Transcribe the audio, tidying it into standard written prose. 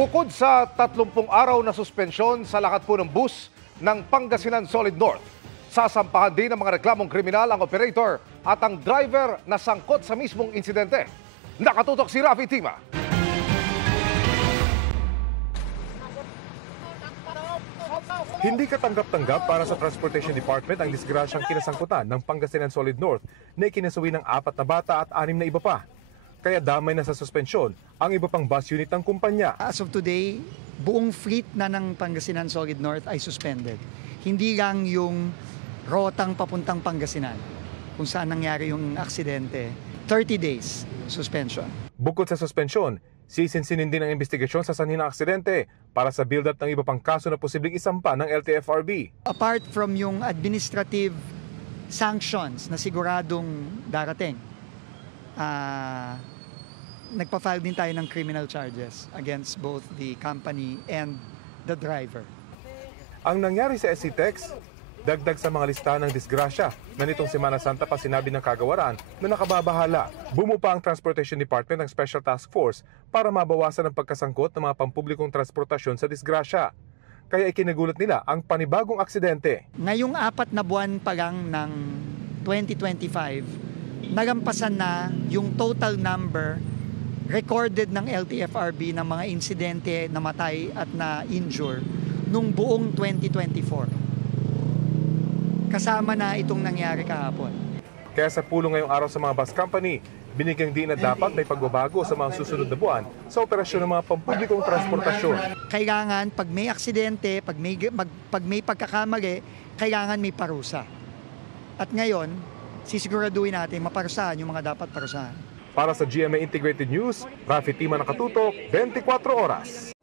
Bukod sa 30 araw na suspensyon sa lahat po ng bus ng Pangasinan Solid North, sasampahan din ng mga reklamong kriminal ang operator at ang driver na sangkot sa mismong insidente. Nakatutok si Rafi Tima. Hindi katanggap-tanggap para sa Transportation Department ang disgrasyang kinasangkutan ng Pangasinan Solid North na ikinasuwi ng 4 na bata at 6 na iba pa. Kaya damay na sa suspensyon ang iba pang bus unit ng kumpanya. As of today, buong fleet na ng Pangasinan Solid North ay suspended. Hindi lang yung rotang papuntang Pangasinan kung saan nangyari yung aksidente. 30 days suspension. Bukod sa suspensyon, sisinsinin din ang investigasyon sa sanhi ng aksidente para sa build-up ng iba pang kaso na posibleng isampa ng LTFRB. Apart from yung administrative sanctions na siguradong darating, nagpa-file din tayo ng criminal charges against both the company and the driver. Ang nangyari sa SCTEX, dagdag sa mga listahan ng disgrasya na nitong Semana Santa pa sinabi ng kagawaran na nakababahala. Bumupa ang Transportation Department ng Special Task Force para mabawasan ang pagkasangkot ng mga pampublikong transportasyon sa disgrasya. Kaya ikinagulat nila ang panibagong aksidente. Ngayong 4 na buwan pa lang ng 2025, nalampasan na yung total number recorded ng LTFRB ng mga insidente na matay at na injure nung buong 2024. Kasama na itong nangyari kahapon. Kaya sa pulong ngayong araw sa mga bus company, binigyang din na dapat may pagbabago sa mga susunod na buwan sa operasyon ng mga pampublikong transportasyon. Kailangan pag may aksidente, pag may pagkakamali, kailangan may parusa. At ngayon, sisiguraduhin natin maparusahan yung mga dapat parusahan. Para sa GMA Integrated News, Rafi Tima, nakatutok, 24 oras.